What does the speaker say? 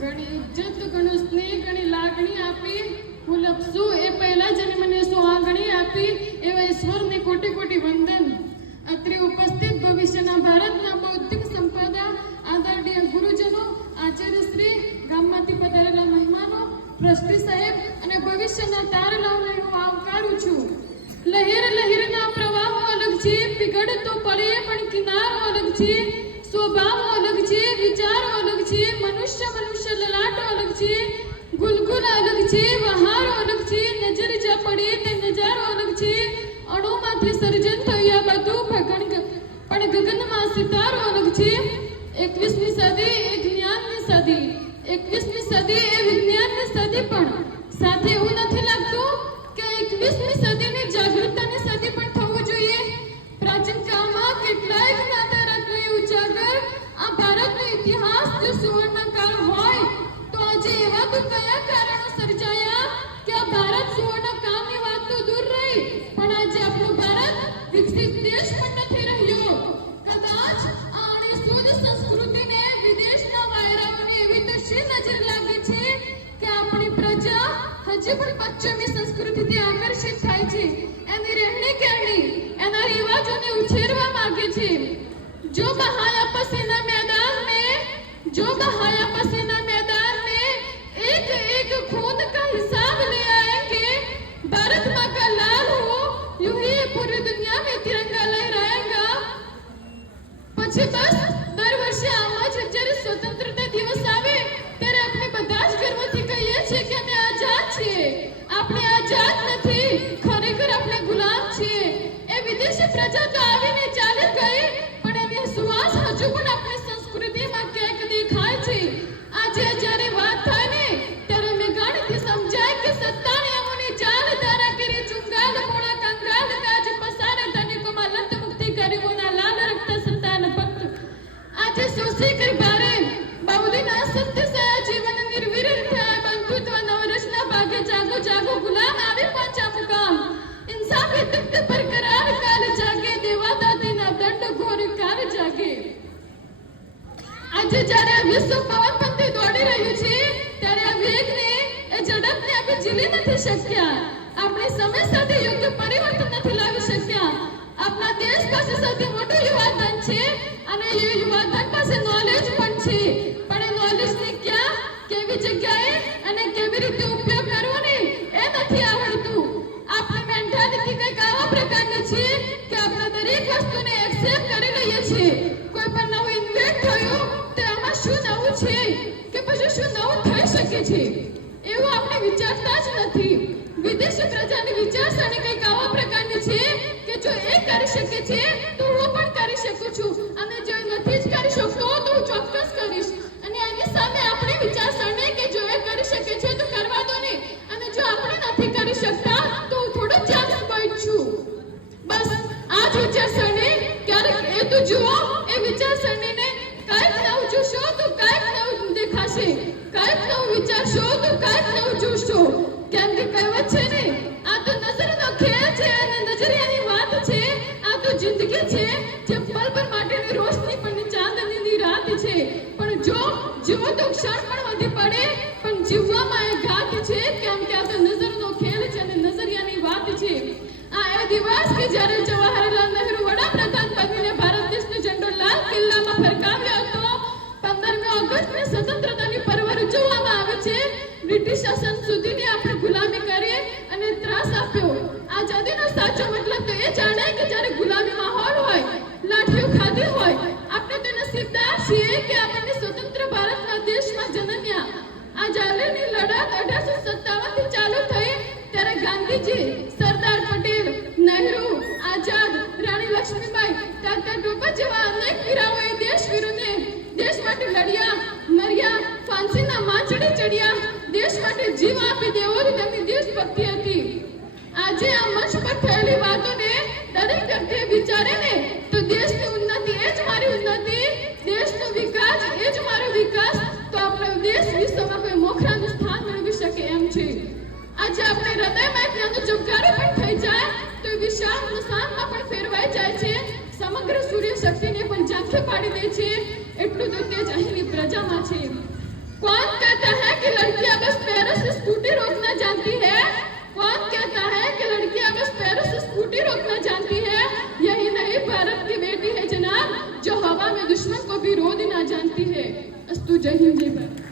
ઘણી ઇજ્જત, ઘણો સ્નેહ, ઘણી લાગણી આપી હું લપસું એ પહેલા જ મને સુહાગણી આપી એવા ઈશ્વરને કોટી કોટી વંદન. અત્રે ઉપસ્થિત ભવિષ્યના ભારતના બૌદ્ધિક સંપદા આદરણીય ગુરુજનો, આચાર્ય શ્રી, ગામમાંથી પધારેલા મહેમાનો, ટ્રસ્ટી સાહેબ અને ભવિષ્યના તારલાઓને હું આવકારું છું. લહેર લહેરના પ્રવાહો અલગ છે, પીગળતો પડે પણ કિનારો અલગ છે, સ્વભાવ અલગ છે, વિચારો અલગ છે, મનુષ્ય લલાટો અલગ છે, ગુલગુલ અલગ છે, વહારો અલગ છે, નજર જ્યાં પડે તે નજારો અલગ છે, અણુમાંથી સર્જન થયા બધું પણ ગગનમાં સિતારો અલગ છે. 21મી સદી એ જ્ઞાનની સદી, 21મી સદી એ વિજ્ઞાનની સદી, પણ સાથે એવું નથી લાગતું કે 21મી સદીની જાગૃતતાની સદી પણ થવું જોઈએ. પ્રાચીન કાળમાં કેટલાય જ્ઞાતા રત્નોએ ઉજાગર આ ભારતનો ઇતિહાસ જો સુવર્ણ કાળ હોય તો આજે એવા તો કયા કારણો સર્જાયા કે આ ભારત સુવર્ણ કાળની વાત તો દૂર રહી પણ આજે આપણો ભારત વિકસિત દેશ પણ નથી રહ્યો. કદાચ આની શુદ્ધ સંસ્કૃતિને વિદેશના વાયરાઓને એવી તો શી નજર લાગી છે કે આપણી પ્રજા હજી પણ પશ્ચિમી સંસ્કૃતિથી આકર્ષિત થાય છે, એની રહેણી કહેણી, એના રિવાજોને ઉછેરવા માંગે છે. जो बहाया पसीना मैदान में एक एक खून का हिसाब ले आएंगे, भारत माँ का लाल हो यूं ही पूरी दुनिया में तिरंगा लहराएगा. પછી બસ દર વર્ષે આમ જ જ્યારે સ્વતંત્રતા દિવસ આવે ત્યારે આપણે બધા જ ગર્વથી કહીએ છીએ કે અમે આઝાદ છીએ. આપણે આઝાદ નથી, ખરેખર આપણે ગુલામ છીએ. એ વિદેશી પ્રજા તો આવીને ચાલી ગઈ પણ એની સુવાસ હજુ પણ આપણી સંસ્કૃતિમાં ક્યાંક દેખાય છે. આજે જ્યારે વાત થાય ને ત્યારે મેં ગણથી સમજાય કે સત્તાની અમોની ચાલ ધારા કરી ચુંગાલ મોડા કંગાલ કાજ પસારે ધનિકોમાં લત મુક્તિ ગરીબોના લાલ રક્ત સંતાન ભક્ત આજે શોષી કરી ભારે બૌદ્ધિના સત્ય સયા જીવન નિર્વિર થાય બંધુત્વ નવરસના ભાગે જાગો જાગો ગુલામ આવી પહોંચા મુકામ ઇન્સાફી તખ્ત પર કરાર કાલ જાગે દેવાદાદીના દંડ ઘોર કાલ જાગે. આજે જ્યારે વિશ્વ પવનપંથી દોડી રહ્યું છે ત્યારે આ વેગને, એ ઝડપને આપણે ઝીલી નથી શક્યા. આપણે સમય સાથે યોગ્ય પરિવર્તન નથી લાવી શક્યા. આપણા દેશ પાસે સૌથી મોટું યુવાધન છે અને એ યુવાધન પાસે નોલેજ પણ છે, પણ એ નોલેજને ક્યાં, કેવી જગ્યાએ અને કેવી રીતે ઉપયોગ કરવો ને એ નથી આવડતું. આપણી મેન્ટાલિટી કંઈક આવા પ્રકારની છે કે આપણે દરેક વસ્તુને એક્સેપ્ટ કરી લઈએ છીએ. કોઈ પણ નવું ઇન્વેન્ટ થયું તો આમાં શું નવું છે કે પછી શું નવું થઈ શકે છે એવું આપણે વિચારતા જ નથી. વિદેશી પ્રજાની વિચારસરણી કંઈક આવા પ્રકારની છે કે જો એ કરી શકે છે તો હું પણ કરી શકું છું, અને જો નથી જ કરી શકતો તો હું ચોક્કસ કરીશ. અને એની સામે આપણી વિચારસરણી કે જો એ કરી શકે છે તો કરવા દો ને, અને જો આપણે નથી કરી શકતા તો હું થોડો ચાન્સ બચું. બસ આ જ વિચારસરણી ક્યારેક એ તો જુઓ, એ વિચારસરણીને કાંઈક નવું જોશો તો કાંઈક નવું દેખાશે, કાંઈક નવું વિચારશો તો કાંઈક નવું જોશો. કેમ કે કહેવત છે ને, આ તો નજરનો ખેલ છે અને નજરિયાની વાત છે. આ તો જિંદગી છે જે પલ પર માટેની રોશની પણ ચાંદનીની રાત છે. પણ જો જીવો તો ક્ષણ પણ વધી પડે પણ જીવવામાં એ ઘાત છે. કેમ કે આ તો નજરનો ખેલ છે અને નજરિયાની વાત છે. આ એ દિવસ કે જ્યારે જવાહરલાલ નહેરુ વડાપ્રધાન બનીને ભારત દેશનો ઝંડો લાલ કિલ્લામાં ફરકાવ્યો હતો. 15મી ઓગસ્ટને સ્વતંત્રતાની પર્વ ઉજવવામાં આવે છે. બ્રિટિશ શાસન સુધીની આપણે ગુલામી કરી અને ત્રાસ આપ્યો. આઝાદીનો સાચો મતલબ તો એ જાણે કે જ્યારે ગુલામી માહોલ હોય, લાઠીઓ ખાધી હોય. આપણે તો નસીબદાર છીએ કે આપણને સ્વતંત્ર ભારતના દેશમાં જન્મ્યા. આ જાલિમની લડત 1857થી ચાલુ થઈ ત્યારે ગાંધીજી, સરદાર પટેલ, નહેરુ, આઝાદ, રાણી લક્ષ્મીબાઈ, તાત્યા ટોપે જેવા અનેક વીરાઓએ દેશ વિરુદ્ધ દેશ માટે લડ્યા, મર્યા, ફાંસીના માંચડે ચડ્યા. દેશ માટે જીવ આપી દેવો તેમની દેશભક્તિ હતી. આજે આ મંચ પર થયેલી વાતોને દરેક વ્યક્તિએ વિચારે ને તો દેશની ઉન્નતિ એ જ મારી ઉન્નતિ, દેશનો વિકાસ એ જ મારો વિકાસ, તો આપણો દેશ વિશ્વમાં કોઈ મોખરાનું સ્થાન મેળવી શકે એમ છે. આજે આપણે હૃદયમાં એક નાનો ચમકારો પણ થઈ જાય તો વિશાળ નુકસાનમાં પણ ફેરવાઈ જાય છે. સમગ્ર સૂર્ય શક્તિને પણ ઝાંખી પાડી દે છે. એટલું તો તેજ અહીંની પ્રજામાં છે. કોણ युग में जानती है। यही नहीं, भारत की बेटी है जनाब, जो हवा में दुश्मन को भी रोद ना जानती है। अस्तु, जय हिंद, जय भारत।